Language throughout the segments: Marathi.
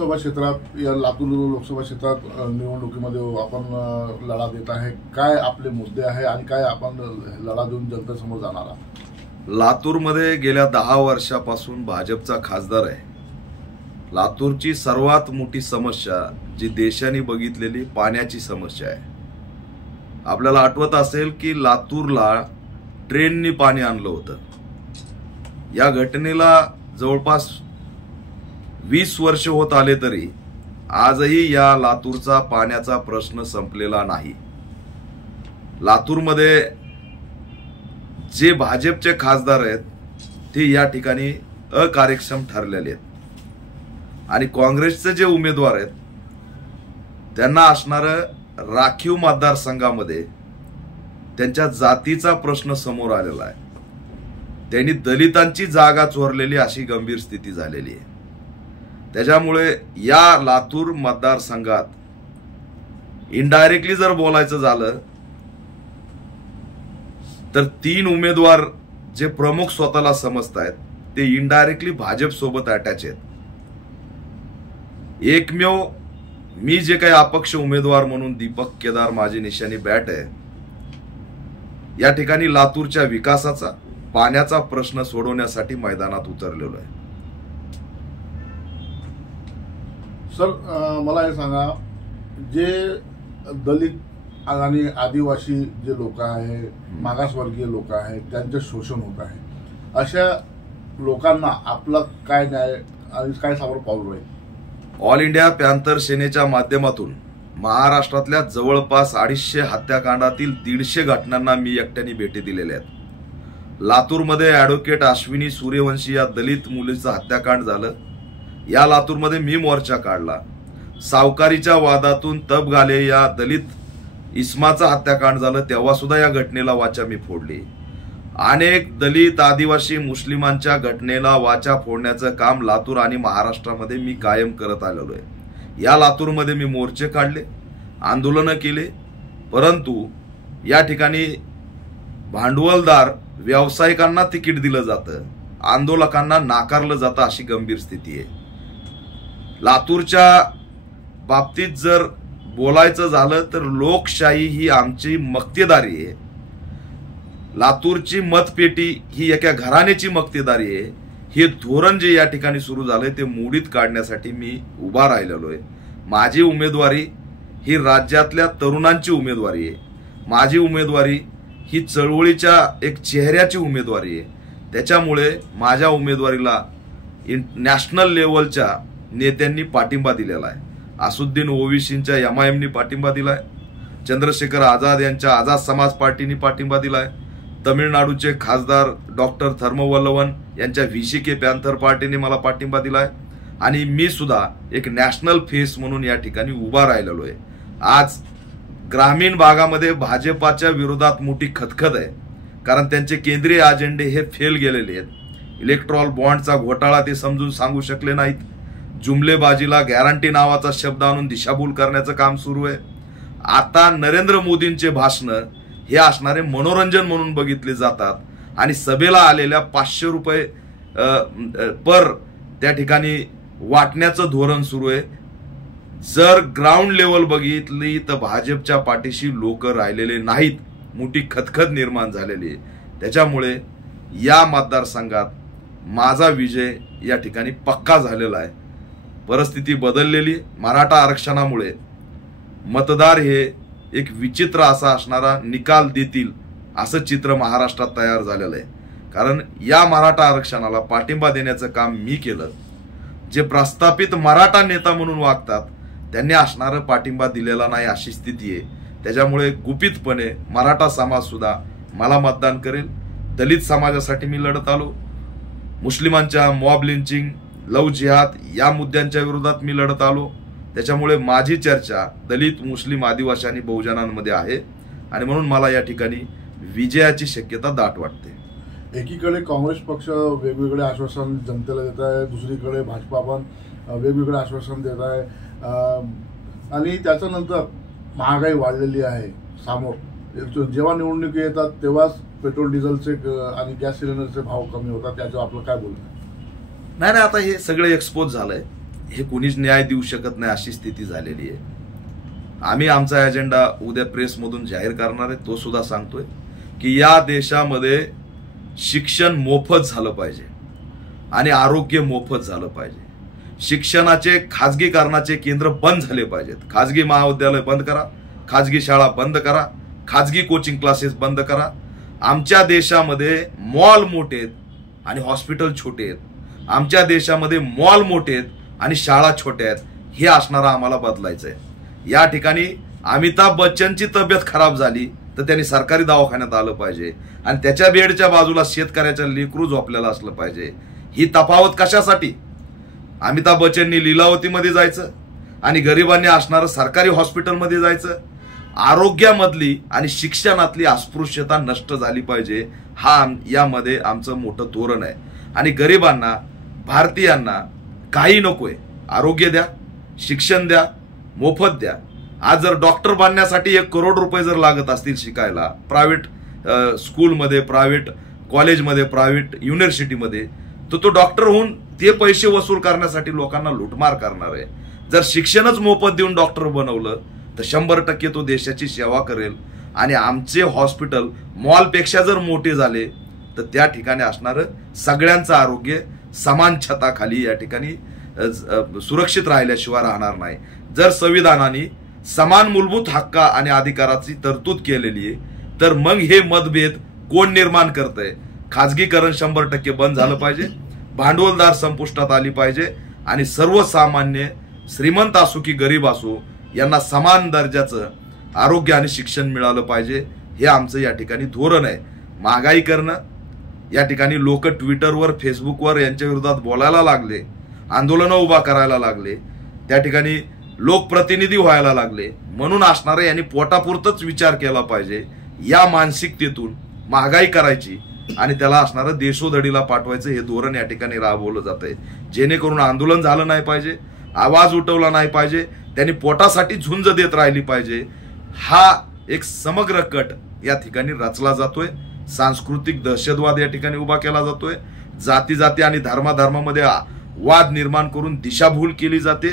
लोकसभा क्षेत्रात या लातूर लोकसभा क्षेत्रात निवडणुकीमध्ये आपण लढा देत आहे, काय आपले मुद्दे आहे आणि काय आपण लढा देऊन जनतेसमोर जाणार आहात? लातूरमध्ये गेल्या 10 वर्षापासून भाजपचा खासदार आहे. लातूरची सर्वात मोठी समस्या जी देशाने बघितलेली पाण्याची समस्या आहे. आपल्याला आठवत असेल की लातूरला ट्रेननी पाणी आणलं होतं. या घटनेला जवळपास 20 वर्ष होत आले तरी आजही या लातूरचा पाण्याचा प्रश्न संपलेला नाही. लातूरमध्ये जे भाजपचे खासदार आहेत ते या ठिकाणी अकार्यक्षम ठरलेले आहेत आणि काँग्रेसचे जे उमेदवार आहेत त्यांना असणारं राखीव मतदारसंघामध्ये त्यांच्या जातीचा प्रश्न समोर आलेला आहे. त्यांनी दलितांची जागा चोरलेली अशी गंभीर स्थिती झालेली आहे. त्याच्यामुळे या लातूर मतदारसंघात इनडायरेक्टली जर बोलायचं झालं तर 3 उमेदवार जे प्रमुख स्वतःला समजतायत ते इनडायरेक्टली भाजप सोबत अटॅच आहेत. एकमेव मी जे काही अपक्ष उमेदवार म्हणून दीपक केदार माझी निशाणी बॅट आहे. या ठिकाणी लातूरच्या विकासाचा पाण्याचा प्रश्न सोडवण्यासाठी मैदानात उतरलेलो आहे. सर, मला हे सांगा, जे दलित आणि आदिवासी जे लोक आहे, मागासवर्गीय लोक आहेत, त्यांचे शोषण होत आहे. अशा लोकांना आपला काय न्याय आणि काय समोर पाऊल राहील? ऑल इंडिया पॅन्थर सेनेच्या माध्यमातून महाराष्ट्रातल्या जवळपास 250 हत्याकांडातील 150 घटनांना मी एकट्याने भेटी दिलेल्या आहेत. लातूरमध्ये ॲडव्होकेट अश्विनी सूर्यवंशी या दलित मुलीचं हत्याकांड झालं. या लातूरमध्ये मी मोर्चा काढला. सावकारीच्या वादातून तब घाले या दलित इस्माचं हत्याकांड झालं तेव्हा सुद्धा या घटनेला वाचा मी फोडली. अनेक दलित आदिवासी मुस्लिमांच्या घटनेला वाचा फोडण्याचं काम लातूर आणि महाराष्ट्रामध्ये मी कायम करत आलेलो आहे. या लातूरमध्ये मी मोर्चे काढले, आंदोलनं केले, परंतु या ठिकाणी भांडवलदार व्यावसायिकांना तिकीट दिलं जातं, आंदोलकांना नाकारलं जातं अशी गंभीर स्थिती आहे. लातूरच्या बाबतीत जर बोलायचं झालं तर लोकशाही ही आमची मक्तेदारी आहे. लातूरची मतपेटी ही एका घराण्याची मक्तेदारी आहे. हे धोरण जे या ठिकाणी सुरू झालंय ते मोडीत काढण्यासाठी मी उभा राहिलेलो आहे. माझी उमेदवारी ही राज्यातल्या तरुणांची उमेदवारी आहे. माझी उमेदवारी ही चळवळीच्या एक चेहऱ्याची उमेदवारी आहे. त्याच्यामुळे माझ्या उमेदवारीला नॅशनल लेवलच्या नेत्यांनी पाठिंबा दिलेला आहे. असुद्दीन ओवीसींच्या MIMनी पाठिंबा दिलाय. चंद्रशेखर आझाद यांच्या आझाद समाज पार्टीनी पाठिंबा दिलाय. तमिळनाडूचे खासदार डॉक्टर थर्मवल्लवन यांच्या VCK पॅन्थर पार्टीने मला पाठिंबा दिलाय आणि मी सुद्धा एक नॅशनल फेस म्हणून या ठिकाणी उभा राहिलेलो आहे. आज ग्रामीण भागामध्ये भाजपाच्या विरोधात मोठी खतखत आहे, कारण त्यांचे केंद्रीय अजेंडे हे फेल गेलेले आहेत. इलेक्ट्रॉल बॉन्डचा घोटाळा ते समजून सांगू शकले नाहीत. जुमलेबाजीला गॅरंटी नावाचा शब्द आणून दिशाभूल करण्याचं काम सुरू आहे. आता नरेंद्र मोदींचे भाषण हे असणारे मनोरंजन म्हणून बघितले जातात आणि सभेला आलेल्या 500 रुपये पर त्या ठिकाणी वाटण्याचं धोरण सुरू आहे. जर ग्राउंड लेवल बघितली तर भाजपच्या पाठीशी लोक राहिलेले नाहीत. मोठी खतखत निर्माण झालेली आहे. त्याच्यामुळे या मतदारसंघात माझा विजय या ठिकाणी पक्का झालेला आहे. परिस्थिती बदललेली. मराठा आरक्षणामुळे मतदार हे एक विचित्र असा असणारा निकाल देतील असं चित्र महाराष्ट्रात तयार झालेलं आहे. कारण या मराठा आरक्षणाला पाठिंबा देण्याचं काम मी केलं. जे प्रस्थापित मराठा नेता म्हणून वागतात त्यांनी असणारं पाठिंबा दिलेला नाही अशी स्थिती आहे. त्याच्यामुळे गुपितपणे मराठा समाज सुद्धा मला मतदान करेल. दलित समाजासाठी मी लढत आलो. मुस्लिमांच्या मॉब लिंचिंग, लव जिहाद या मुद्द्यांच्या विरोधात मी लढत आलो. त्याच्यामुळे माझी चर्चा दलित, मुस्लिम, आदिवासी आणि बहुजनांमध्ये आहे आणि म्हणून मला या ठिकाणी विजयाची शक्यता दाट वाटते. एकीकडे काँग्रेस पक्ष वेगवेगळे आश्वासन जनतेला देत आहे, दुसरीकडे भाजपा पण वेगवेगळे आश्वासन देत आहे आणि त्याच्यानंतर महागाई वाढलेली आहे. समोर जेव्हा निवडणुकी येतात तेव्हाच पेट्रोल डिझेलचे आणि गॅस सिलेंडरचे भाव कमी होतात. त्याच्यावर आपलं काय बोलणं? नाही, आता हे सगळे एक्सपोज झालंय. हे कोणीच न्याय देऊ शकत नाही अशी स्थिती झालेली आहे. आम्ही आमचा अजेंडा उद्या प्रेसमधून जाहीर करणार आहे. तो सुद्धा सांगतोय की या देशामध्ये शिक्षण मोफत झालं पाहिजे आणि आरोग्य मोफत झालं पाहिजे. शिक्षणाचे खाजगीकरणाचे केंद्र बंद झाले पाहिजेत. खाजगी महाविद्यालय बंद करा, खाजगी शाळा बंद करा, खाजगी कोचिंग क्लासेस बंद करा. आमच्या देशामध्ये मॉल मोठे आहेत आणि हॉस्पिटल छोटे आहेत. आमच्या देशामध्ये मॉल मोठे आहेत आणि शाळा छोट्या आहेत. हे असणारा आम्हाला बदलायचं आहे. या ठिकाणी अमिताभ बच्चनची तब्येत खराब झाली तर त्यांनी सरकारी दवाखान्यात आलं पाहिजे आणि त्याच्या बेडच्या बाजूला शेतकऱ्याच्या लेकरू झोपलेलं असलं पाहिजे. ही तफावत कशासाठी? अमिताभ बच्चननी लीलावतीमध्ये जायचं आणि गरिबांनी असणारं सरकारी हॉस्पिटलमध्ये जायचं. आरोग्यामधली आणि शिक्षणातली अस्पृश्यता नष्ट झाली पाहिजे. हा यामध्ये आमचं मोठं धोरण आहे. आणि गरिबांना, भारतीयांना काही नकोय. आरोग्य द्या, शिक्षण द्या, मोफत द्या. आज जर डॉक्टर बनण्यासाठी 1 करोड रुपये जर लागत असतील शिकायला, प्रायव्हेट स्कूलमध्ये, प्रायव्हेट कॉलेजमध्ये, प्रायव्हेट युनिव्हर्सिटीमध्ये, तर तो डॉक्टर होऊन ते पैसे वसूल करण्यासाठी लोकांना लुटमार करणार आहे. जर शिक्षणच मोफत देऊन डॉक्टर बनवलं तर 100% तो देशाची सेवा करेल. आणि आमचे हॉस्पिटल मॉलपेक्षा जर मोठे झाले तर त्या ठिकाणी असणारं सगळ्यांचं आरोग्य समान छताखाली या ठिकाणी सुरक्षित राहिल्याशिवाय राहणार नाही. जर संविधानाने समान मूलभूत हक्क आणि अधिकाराची तरतूद केलेली आहे तर मग हे मतभेद कोण निर्माण करतंय? खाजगीकरण 100% बंद झालं पाहिजे. भांडवलदार संपुष्टात आली पाहिजे आणि सर्वसामान्य श्रीमंत असो की गरीब असो यांना समान दर्जाचं आरोग्य आणि शिक्षण मिळालं पाहिजे. हे आमचं या ठिकाणी धोरण आहे. महागाई करणं, या ठिकाणी लोक ट्विटरवर, फेसबुकवर यांच्या विरोधात बोलायला लागले, आंदोलनं उभा करायला लागले, त्या ठिकाणी लोकप्रतिनिधी व्हायला लागले. म्हणून असणारे यांनी पोटापुरतच विचार केला पाहिजे. या मानसिकतेतून महागाई करायची आणि त्याला असणारं देशोधडीला पाठवायचं हे धोरण या ठिकाणी राबवलं जात आहे. जेणेकरून आंदोलन झालं नाही पाहिजे, आवाज उठवला नाही पाहिजे, त्यांनी पोटासाठी झुंज देत राहिली पाहिजे. हा एक समग्र कट या ठिकाणी रचला जातोय. सांस्कृतिक दहशतवाद या ठिकाणी उभा केला जातोय. जाती जाती आणि धर्माधर्मामध्ये वाद निर्माण करून दिशाभूल केली जाते.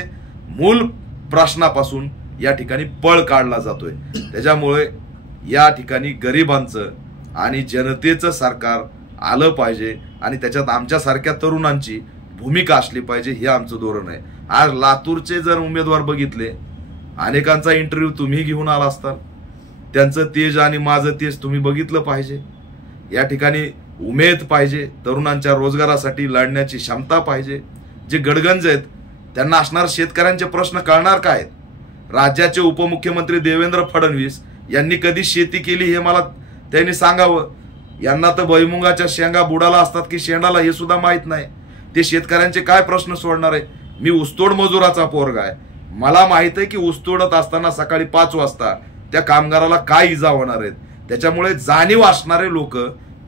मूल प्रश्नापासून या ठिकाणी पळ काढला जातोय. त्याच्यामुळे या ठिकाणी गरिबांचं आणि जनतेचं सरकार आलं पाहिजे आणि त्याच्यात आमच्यासारख्या तरुणांची भूमिका असली पाहिजे. हे आमचं धोरण आहे. आज लातूरचे जर उमेदवार बघितले, अनेकांचा इंटरव्ह्यू तुम्ही घेऊन आला असताल, त्यांचं तेज आणि माझं तेज तुम्ही बघितलं पाहिजे. या ठिकाणी उमेद पाहिजे, तरुणांच्या रोजगारासाठी लढण्याची क्षमता पाहिजे. जे गडगंज आहेत त्यांना असणार शेतकऱ्यांचे प्रश्न कळणार काय? राज्याचे उपमुख्यमंत्री देवेंद्र फडणवीस यांनी कधी शेती केली हे मला त्यांनी सांगावं. यांना तर भुईमुगाच्या शेंगा बुडाला असतात की शेंडाला हे सुद्धा माहित नाही. ते शेतकऱ्यांचे काय प्रश्न सोडणार आहे? मी ऊसतोड मजुराचा पोरगा आहे. मला माहित आहे की ऊसतोडत असताना सकाळी 5 वाजता त्या कामगाराला काय इजा होणार आहेत. त्याच्यामुळे जाणीव असणारे लोक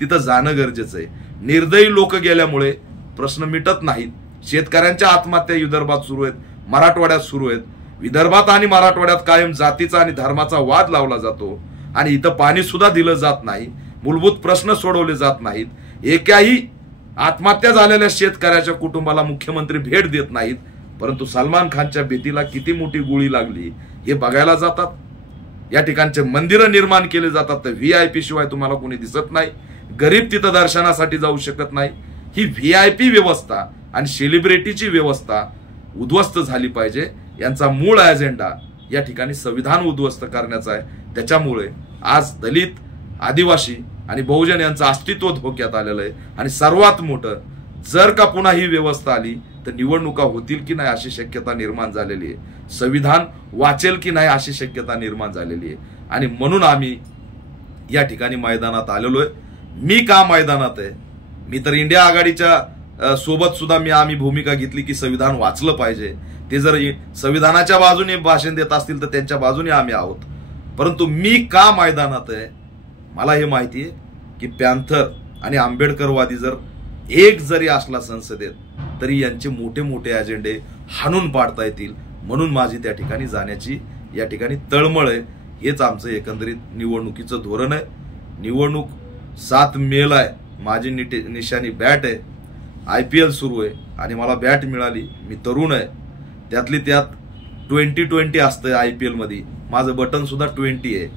तिथं जाणं गरजेचं आहे. निर्दयी लोक गेल्यामुळे प्रश्न मिटत नाहीत. शेतकऱ्यांच्या आत्महत्या विदर्भात सुरू आहेत, मराठवाड्यात सुरू आहेत. विदर्भात आणि मराठवाड्यात कायम जातीचा आणि धर्माचा वाद लावला जातो आणि इथं पाणी सुद्धा दिलं जात नाही. मूलभूत प्रश्न सोडवले जात नाहीत. एकाही आत्महत्या झालेल्या शेतकऱ्याच्या कुटुंबाला मुख्यमंत्री भेट देत नाहीत. परंतु सलमान खानच्या भीतीला किती मोठी गोळी लागली हे बघायला जातात. या ठिकाणचे मंदिरं निर्माण केले जातात तर VIP शिवाय तुम्हाला कोणी दिसत नाही. गरीब तिथं दर्शनासाठी जाऊ शकत नाही. ही VIP व्यवस्था आणि सेलिब्रिटीची व्यवस्था उद्ध्वस्त झाली पाहिजे. यांचा मूळ अजेंडा या ठिकाणी संविधान उद्ध्वस्त करण्याचा आहे. त्याच्यामुळे आज दलित, आदिवासी आणि बहुजन यांचं अस्तित्व धोक्यात आलेलं आहे. आणि सर्वात मोठं, जर का पुन्हा ही व्यवस्था आली तर निवडणुका होतील की नाही अशी शक्यता निर्माण झालेली आहे. संविधान वाचेल की नाही अशी शक्यता निर्माण झालेली आहे. आणि म्हणून आम्ही या ठिकाणी मैदानात आलेलो आहे. मी का मैदानात आहे? मी तर इंडिया आघाडीच्या सोबत सुद्धा आम्ही भूमिका घेतली की संविधान वाचलं पाहिजे. ते जर संविधानाच्या बाजूने भाषण देत असतील तर त्यांच्या बाजूने आम्ही आहोत. परंतु मी का मैदानात आहे? मला हे माहिती आहे की पॅन्थर आणि आंबेडकरवादी जर एक जरी असला संसदेत तरी यांचे मोठे मोठे अजेंडे हाणून पाडता येतील. म्हणून माझी त्या ठिकाणी जाण्याची या ठिकाणी तळमळ आहे. हेच आमचं एकंदरीत निवडणुकीचं धोरण आहे. निवडणूक 7 मेला आहे. माझी निशाणी बॅट आहे. IPL सुरू आहे आणि मला बॅट मिळाली. मी तरुण आहे. त्यातली त्यात 20-20 असतं IPL मध्ये. माझं बटन सुद्धा 20 आहे,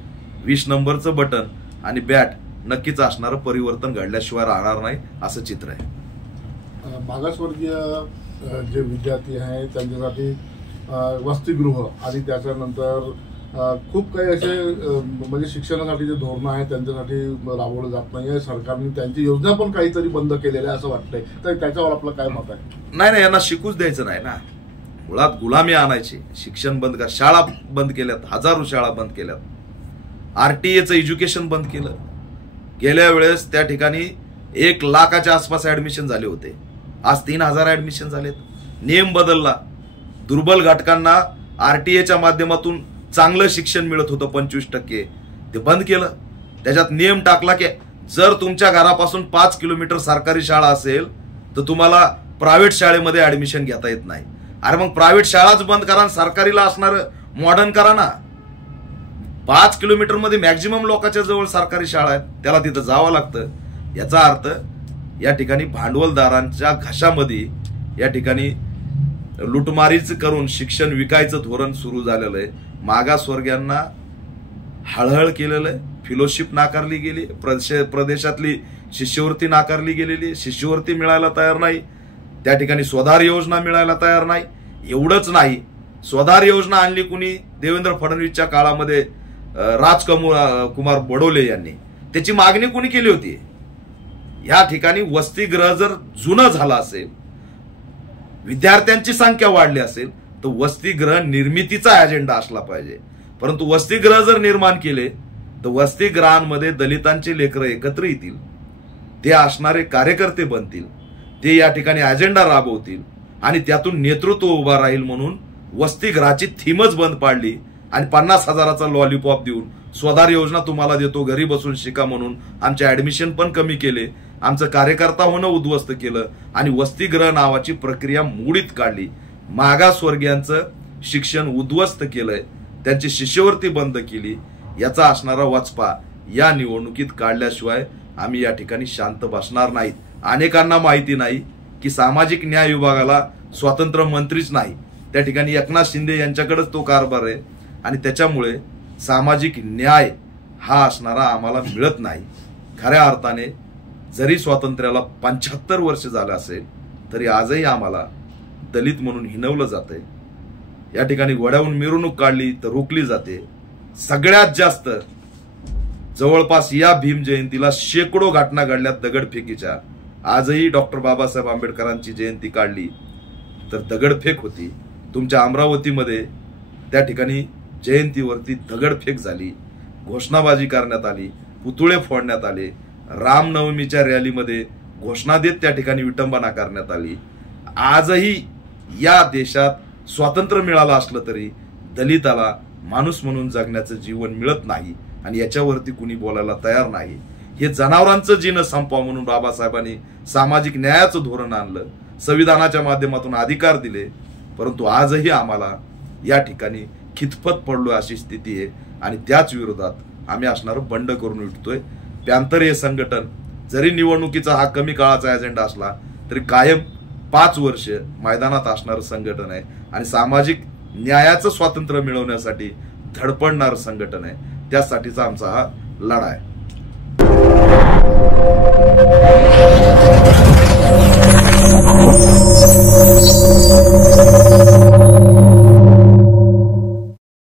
20 नंबरचं बटन आणि बॅट नक्कीच असणारं परिवर्तन घडल्याशिवाय राहणार नाही असं चित्र आहे. मागासवर्गीय जे विद्यार्थी आहेत त्यांच्यासाठी वसतिगृह आणि त्याच्यानंतर खूप काही असे म्हणजे शिक्षणासाठी जे धोरणं आहेत त्यांच्यासाठी राबवलं जात नाही आहे. सरकारने त्यांची योजना पण काहीतरी बंद केलेल्या आहे असं वाटतंय. तर त्याच्यावर आपलं काय मत आहे? नाही, यांना शिकूच द्यायचं नाही ना. मुळात गुलामी आणायची. शिक्षण बंद का, शाळा बंद केल्यात, हजारो शाळा बंद केल्यात. RTAचं एज्युकेशन बंद केलं. गेल्या वेळेस त्या ठिकाणी 1 लाखाच्या आसपास ऍडमिशन झाले होते, आज 3000 ऍडमिशन झालेत. नियम बदलला. दुर्बल घटकांना RTAच्या माध्यमातून चांगलं शिक्षण मिळत होतं 25%, ते बंद केलं. त्याच्यात नियम टाकला की जर तुमच्या घरापासून 5 किलोमीटर सरकारी शाळा असेल तर तुम्हाला प्रायव्हेट शाळेमध्ये ऍडमिशन घेता येत नाही. अरे मग प्रायव्हेट शाळाच बंद करा, सरकारीला असणारं मॉडर्न करा ना. 5 किलोमीटर मध्ये मॅक्झिमम लोकांच्या जवळ सरकारी शाळा आहेत, त्याला तिथं जावं लागतं. याचा अर्थ या ठिकाणी भांडवलदारांच्या घशामध्ये या ठिकाणी लुटमारीच करून शिक्षण विकायचं धोरण सुरू झालेलं आहे. मागासवर्गीयांना हळहळ केलेलं आहे. फेलोशिप नाकारली गेली, प्रदेशातली शिष्यवृत्ती नाकारली गेलेली, शिष्यवृत्ती मिळायला तयार नाही. त्या ठिकाणी स्वधार योजना मिळायला तयार नाही. एवढंच नाही, स्वधार योजना आणली कुणी? देवेंद्र फडणवीसच्या काळामध्ये राजकुमार बडोले यांनी. त्याची मागणी कुणी केली होती? या ठिकाणी वसतिगृह जर जुनं झालं असेल, विद्यार्थ्यांची संख्या वाढली असेल तर वसतिगृह निर्मितीचा अजेंडा असला पाहिजे. परंतु वसतिगृह जर निर्माण केले तर वसतिगृहांमध्ये दलितांचे लेकरं एकत्र येतील, ते असणारे कार्यकर्ते बनतील, ते या ठिकाणी अजेंडा राबवतील आणि त्यातून नेतृत्व उभा राहील. म्हणून वसतिगृहाची थीमच बंद पाडली आणि 50,000चा लॉलीपॉप देऊन स्वधार योजना तुम्हाला देतो, घरी बसून शिका म्हणून आमचे ऍडमिशन पण कमी केले, आमचं कार्यकर्ता होणं उद्ध्वस्त केलं आणि वसतिगृह नावाची प्रक्रिया मोडीत काढली. मागासवर्गीयांचं शिक्षण उद्ध्वस्त केलंय, त्यांची शिष्यवृत्ती बंद केली. याचा असणारा वचपा या निवडणुकीत काढल्याशिवाय आम्ही या ठिकाणी शांत बसणार नाहीत. अनेकांना माहिती नाही की सामाजिक न्याय विभागाला स्वतंत्र मंत्रीच नाही, त्या ठिकाणी एकनाथ शिंदे यांच्याकडेच तो कारभार आहे आणि त्याच्यामुळे सामाजिक न्याय हा असणारा आम्हाला मिळत नाही. खऱ्या अर्थाने जरी स्वातंत्र्याला 75 वर्ष झालं असेल तरी आजही आम्हाला दलित म्हणून हिणवलं जातंय. या ठिकाणी घोड्याहून मिरवणूक काढली तर रोखली जाते. सगळ्यात जास्त जवळपास या भीम जयंतीला शेकडो घटना घडल्या दगडफेकीच्या. आजही डॉक्टर बाबासाहेब आंबेडकरांची जयंती काढली तर दगडफेक होती. तुमच्या अमरावतीमध्ये त्या ठिकाणी जयंतीवरती दगडफेक झाली, घोषणाबाजी करण्यात आली, पुतळे फोडण्यात आले. रामनवमीच्या रॅलीमध्ये घोषणा देत त्या ठिकाणी विटंबना करण्यात आली. आजही या देशात स्वातंत्र्य मिळालं असलं तरी दलिताला माणूस म्हणून जगण्याचं जीवन मिळत नाही आणि याच्यावरती कुणी बोलायला तयार नाही. हे जनावरांचं जीवन संपवा म्हणून बाबासाहेबांनी सामाजिक न्यायाचं धोरण आणलं, संविधानाच्या माध्यमातून अधिकार दिले. परंतु आजही आम्हाला या ठिकाणी खितपत पडलो अशी स्थिती आहे आणि त्याच विरोधात आम्ही असणारं बंड करून उठतोय. पॅंथर हे संघटन जरी निवडणुकीचा हा कमी काळाचा एजेंडा असला तरी कायम 5 वर्ष मैदानात असणारं संघटन आहे आणि सामाजिक न्यायाचं स्वातंत्र्य मिळवण्यासाठी धडपडणारं संघटन आहे. त्यासाठीचा आमचा हा लढा आहे.